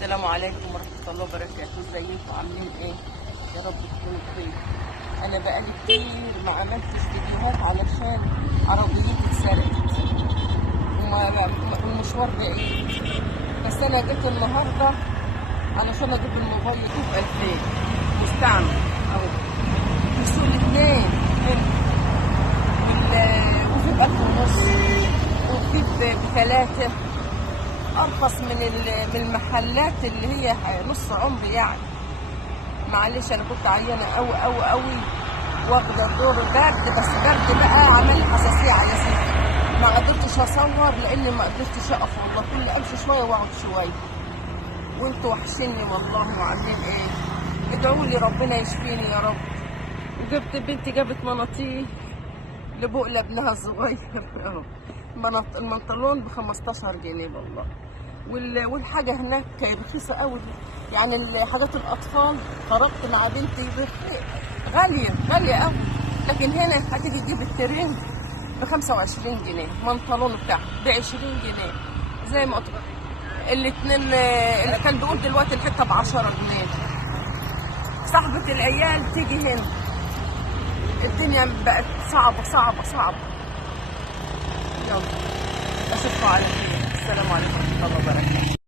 السلام عليكم ورحمة الله وبركاته. ازيكم عاملين ايه؟ يا رب تكونوا بخير. انا بقالي كتير ما عملتش فيديوهات علشان عربيتي اتسرقت والمشوار بعيد، بس انا جيت النهارده علشان اجيب الموبايل شوف 2000 مستعمل اهو في سوق الاثنين وفي ب1000 ونص وفي ب3 ارخص من المحلات اللي هي نص عمر يعني. معلش انا كنت عيانه قوي قوي قوي واخده دور برد، بس برد بقى عمل لي حساسيه على صدري، ما قدرتش اصور لاني ما قدرتش اقف والله، كل امشي شويه واقعد شويه. وانتوا وحشني والله وعاملين ايه؟ ادعوا لي ربنا يشفيني يا رب. وجبت بنتي جابت مناطيل لبوق لابنها الصغير اهو، المنطلون ب15 جنيه والله، والحاجه هناك رخيصه قوي يعني. حاجات الاطفال خرجت مع بنتي غاليه غاليه قوي، لكن هنا هتيجي تجيب الترند ب25 جنيه، منطلون بتاعها ب20 جنيه زي ما قلت. الاثنين اللي كان بيقول دلوقتي الحته ب10 جنيه. صاحبه العيال تيجي هنا، الدنيا بقت صعبه صعبه صعبه. يلا اشوفكم على خير. السلام عليكم ورحمه الله وبركاته.